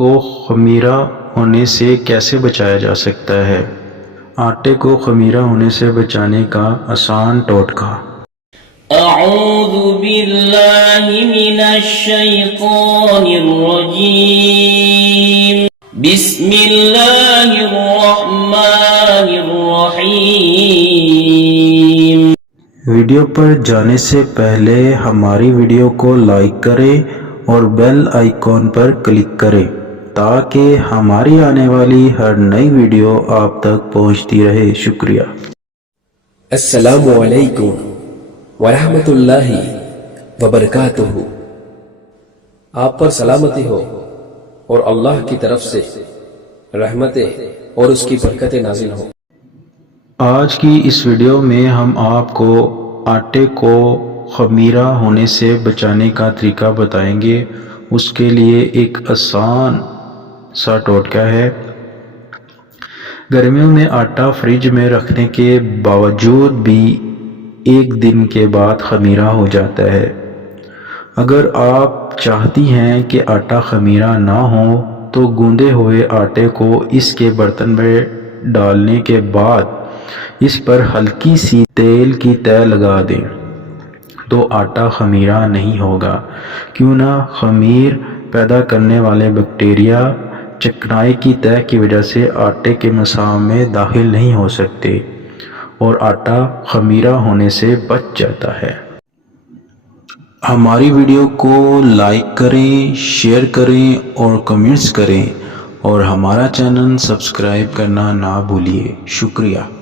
کو خمیرہ ہونے سے کیسے بچایا جا سکتا ہے؟ آٹے کو خمیرہ ہونے سے بچانے کا آسان ٹوٹکا۔ اعوذ باللہ من الشیطان الرجیم، بسم اللہ الرحمن الرحیم۔ ویڈیو پر جانے سے پہلے ہماری ویڈیو کو لائک کریں اور بیل آئیکن پر کلک کریں تاکہ ہماری آنے والی ہر نئی ویڈیو آپ تک پہنچتی رہے۔ شکریہ۔ السلام علیکم ورحمۃ اللہ وبرکاتہ۔ آپ پر سلامتی ہو اور اللہ کی طرف سے رحمتیں اور اس کی برکتیں نازل ہوں۔ آج کی اس ویڈیو میں ہم آپ کو آٹے کو خمیرہ ہونے سے بچانے کا طریقہ بتائیں گے۔ اس کے لیے ایک آسان سا ٹوٹکا ہے۔ گرمیوں میں آٹا فریج میں رکھنے کے باوجود بھی ایک دن کے بعد خمیرہ ہو جاتا ہے۔ اگر آپ چاہتی ہیں کہ آٹا خمیرہ نہ ہو تو گوندے ہوئے آٹے کو اس کے برتن میں ڈالنے کے بعد اس پر ہلکی سی تیل کی تہ لگا دیں تو آٹا خمیرہ نہیں ہوگا، کیوں نہ خمیر پیدا کرنے والے بیکٹیریا چکنائی کی تہ کی وجہ سے آٹے کے مسام میں داخل نہیں ہو سکتے اور آٹا خمیرہ ہونے سے بچ جاتا ہے۔ ہماری ویڈیو کو لائک کریں، شیئر کریں اور کمنٹس کریں اور ہمارا چینل سبسکرائب کرنا نہ بھولیے۔ شکریہ۔